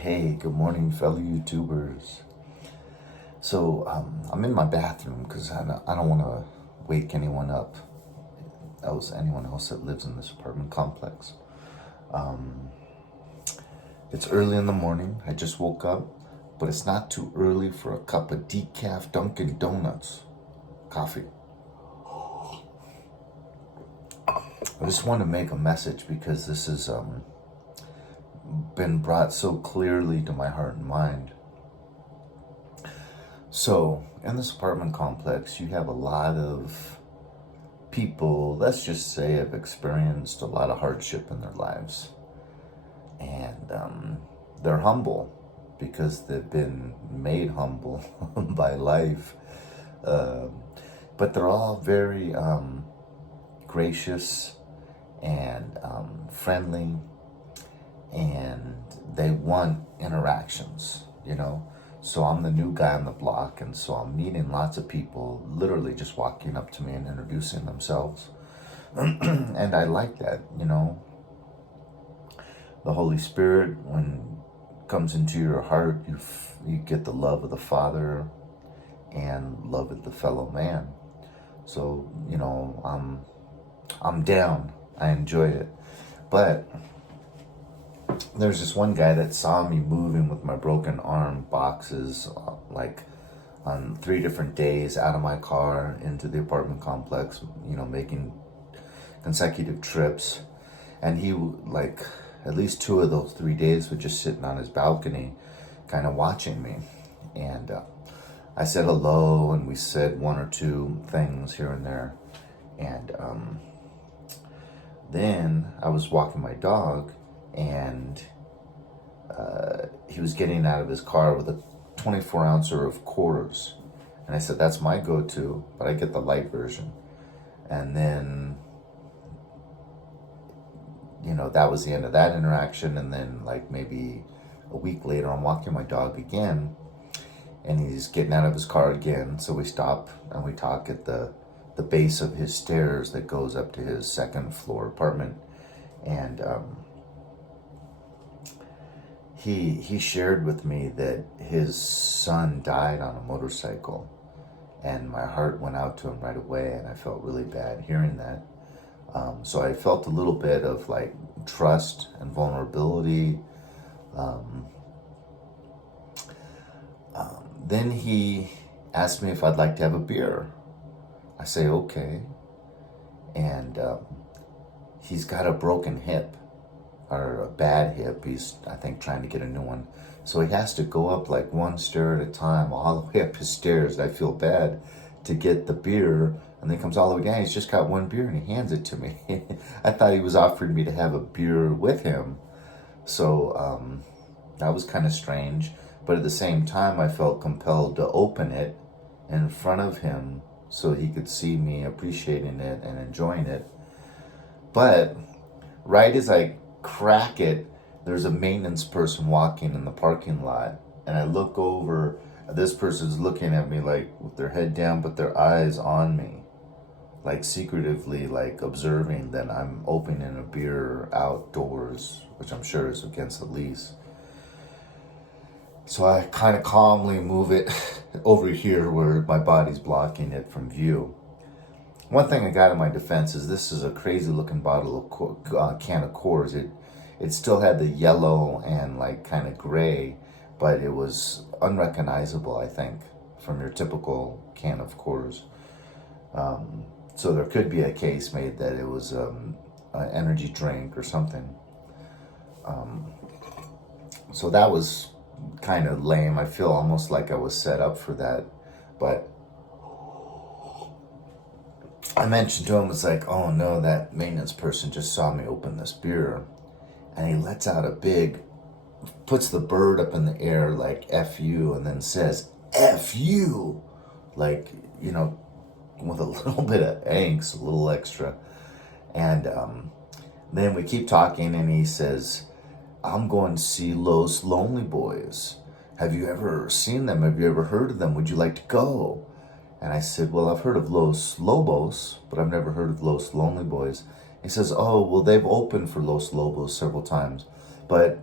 Hey, good morning, fellow YouTubers. I'm in my bathroom because I don't want to wake anyone up, anyone else that lives in this apartment complex. It's early in the morning. I just woke up, but it's not too early for a cup of decaf Dunkin' Donuts coffee. I just want to make a message because this has been brought so clearly to my heart and mind. So, in this apartment complex, you have a lot of people, let's just say, have experienced a lot of hardship in their lives. And they're humble because they've been made humble by life. But they're all very gracious and friendly, and they want interactions, So I'm the new guy on the block, and so I'm meeting lots of people, literally just walking up to me and introducing themselves. And I like that, The Holy Spirit, when it comes into your heart, you get the love of the Father and love of the fellow man. So, I'm down. I enjoy it. But there's this one guy that saw me moving with my broken arm boxes, like on 3 different days out of my car into the apartment complex, making consecutive trips. And he, like, at least 2 of those 3 days was just sitting on his balcony, kind of watching me. And I said hello, and we said 1 or 2 things here and there. And then I was walking my dog, and he was getting out of his car with a 24 ouncer of quarters. And I said, that's my go-to, but I get the light version. And then, that was the end of that interaction. And then, like, maybe a week later, I'm walking my dog again, and he's getting out of his car again. So we stop and we talk at the base of his stairs that goes up to his 2nd floor apartment. And he shared with me that his son died on a motorcycle, and my heart went out to him right away, and I felt really bad hearing that. So I felt a little bit of like trust and vulnerability. Then he asked me if I'd like to have a beer. I say okay. And he's got a broken hip, or a bad hip. He's, I think, trying to get a new one. So he has to go up like 1 stair at a time, all the way up his stairs. I feel bad to get the beer, and then he comes all the way down. He's just got 1 beer, and he hands it to me. I thought he was offering me to have a beer with him. So that was kind of strange. But at the same time, I felt compelled to open it in front of him so he could see me appreciating it and enjoying it. But right as I crack it, there's a maintenance person walking in the parking lot, and I look over. This person's looking at me like with their head down, but their eyes on me, like secretively, like observing that I'm opening a beer outdoors, which I'm sure is against the lease. So I kind of calmly move it over here where my body's blocking it from view. One thing I got in my defense is this is a crazy looking bottle of can of Coors. It still had the yellow and like kind of gray, but it was unrecognizable, I think, from your typical can of Coors. So there could be a case made that it was an energy drink or something. So that was kind of lame. I feel almost like I was set up for that, but I mentioned to him, it's like, oh no, that maintenance person just saw me open this beer, and he lets out a big, puts the bird up in the air like F you, and then says F you, like, with a little bit of angst, a little extra. And then we keep talking, and he says, I'm going to see Los Lonely Boys. Have you ever seen them? Have you ever heard of them? Would you like to go? And I said, well, I've heard of Los Lobos, but I've never heard of Los Lonely Boys. He says, oh, well, they've opened for Los Lobos several times. But,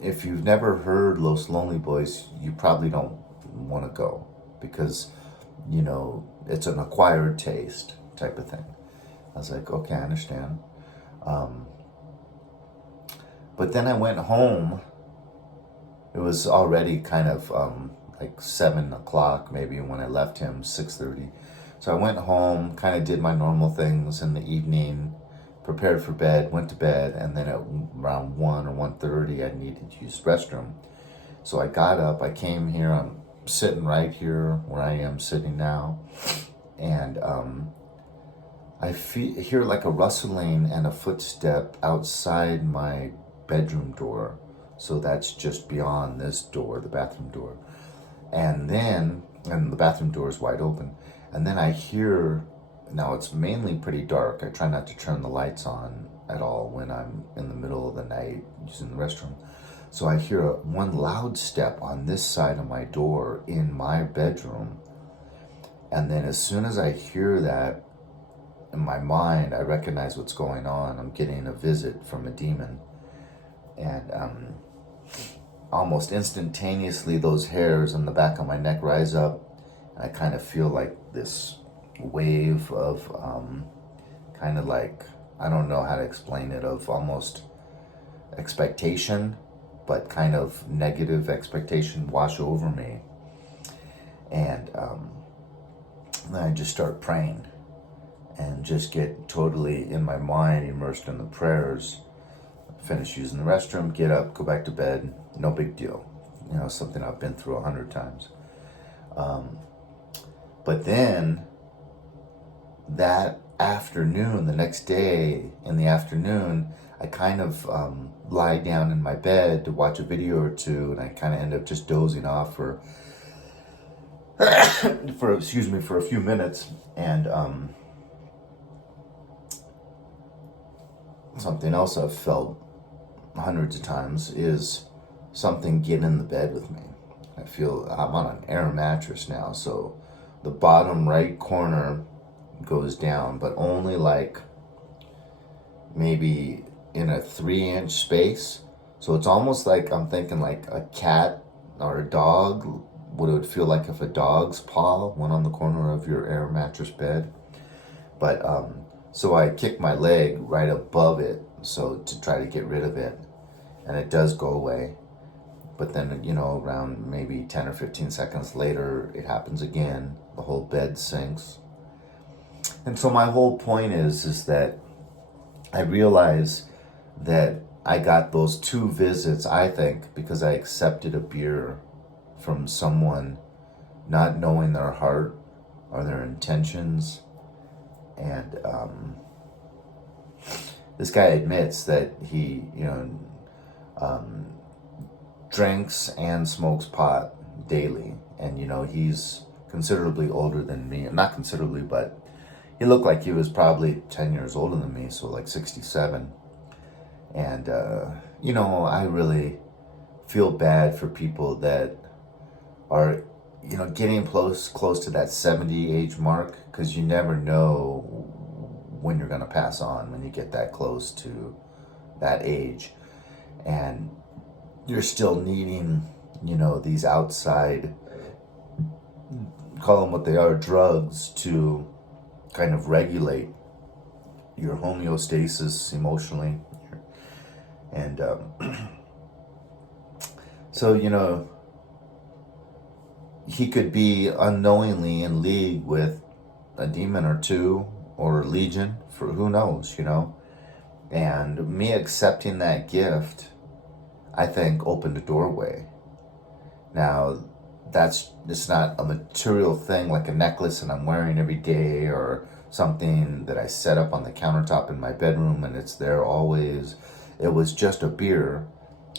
if you've never heard Los Lonely Boys, you probably don't want to go because, it's an acquired taste type of thing. I was like, okay, I understand. Um, but then I went home. It was already kind of like 7 o'clock maybe when I left him, 6:30. So I went home, kind of did my normal things in the evening, prepared for bed, went to bed, and then at around 1 or 1:30 I needed to use the restroom. So I got up, I came here, I'm sitting right here where I am sitting now, and hear like a rustling and a footstep outside my bedroom door. So that's just beyond this door, the bathroom door. And the bathroom door is wide open. And then I hear, now it's mainly pretty dark. I try not to turn the lights on at all when I'm in the middle of the night using the restroom. So I hear one loud step on this side of my door in my bedroom. And then as soon as I hear that, in my mind, I recognize what's going on. I'm getting a visit from a demon. And almost instantaneously, those hairs on the back of my neck rise up. And I kind of feel like this wave of kind of like, I don't know how to explain it, of almost expectation, but kind of negative expectation wash over me. And then I just start praying and just get totally in my mind immersed in the prayers. Finish using the restroom, get up, go back to bed, no big deal. Something I've been through 100 times. But then that afternoon, the next day in the afternoon, I kind of lie down in my bed to watch a video or two, and I kind of end up just dozing off for for a few minutes. And something else I've felt hundreds of times is something get in the bed with me. I feel I'm on an air mattress now, so the bottom right corner goes down, but only like maybe in a 3-inch space. So it's almost like I'm thinking like a cat or a dog, what it would feel like if a dog's paw went on the corner of your air mattress bed. But so I kick my leg right above it, so to try to get rid of it, and it does go away. But then, around maybe 10 or 15 seconds later, it happens again. The whole bed sinks. And so my whole point is that I realize that I got those 2 visits, I think, because I accepted a beer from someone not knowing their heart or their intentions. And this guy admits that he, drinks and smokes pot daily. And, he's considerably older than me. Not considerably, but he looked like he was probably 10 years older than me, so like 67. And, I really feel bad for people that are, getting close to that 70 age mark, because you never know when you're going to pass on when you get that close to that age. And you're still needing, these outside, call them what they are, drugs to kind of regulate your homeostasis emotionally. And so, he could be unknowingly in league with a demon or 2 or legion, for who knows, And me accepting that gift, I think, opened a doorway. Now, it's not a material thing like a necklace that I'm wearing every day, or something that I set up on the countertop in my bedroom and it's there always. It was just a beer,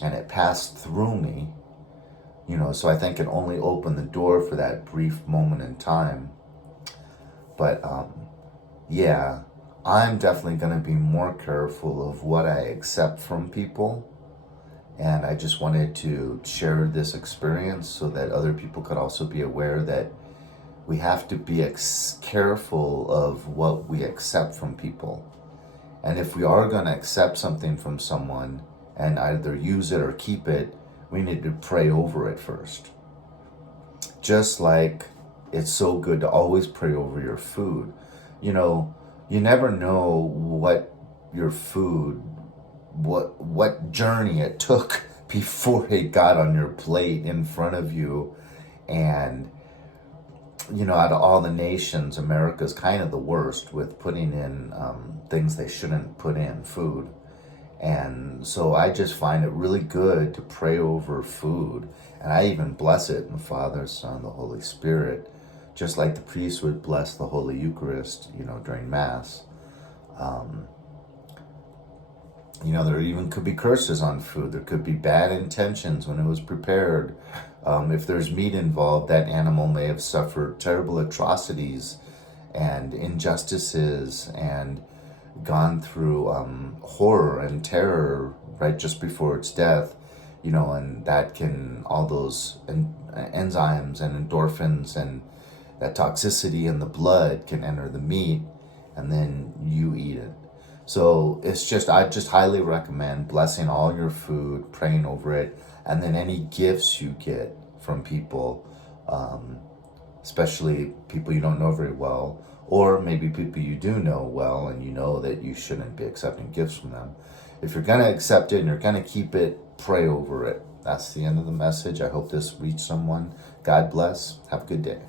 and it passed through me, so I think it only opened the door for that brief moment in time. But yeah, I'm definitely going to be more careful of what I accept from people. And I just wanted to share this experience so that other people could also be aware that we have to be careful of what we accept from people. And if we are going to accept something from someone, and either use it or keep it, we need to pray over it first. Just like it's so good to always pray over your food. You know, you never know what your food, what journey it took before it got on your plate in front of you. And you know, out of all the nations, America's kind of the worst with putting in things they shouldn't put in food. And so I just find it really good to pray over food. And I even bless it in the Father, Son, the Holy Spirit, just like the priest would bless the Holy Eucharist, you know, during Mass. You know, there even could be curses on food. There could be bad intentions when it was prepared. If there's meat involved, that animal may have suffered terrible atrocities and injustices and gone through horror and terror right just before its death, you know, and that can, all those enzymes and endorphins and that toxicity in the blood can enter the meat, and then you eat it. So it's just, I just highly recommend blessing all your food, praying over it, and then any gifts you get from people, especially people you don't know very well, or maybe people you do know well and you know that you shouldn't be accepting gifts from them. If you're going to accept it and you're going to keep it, pray over it. That's the end of the message. I hope this reached someone. God bless. Have a good day.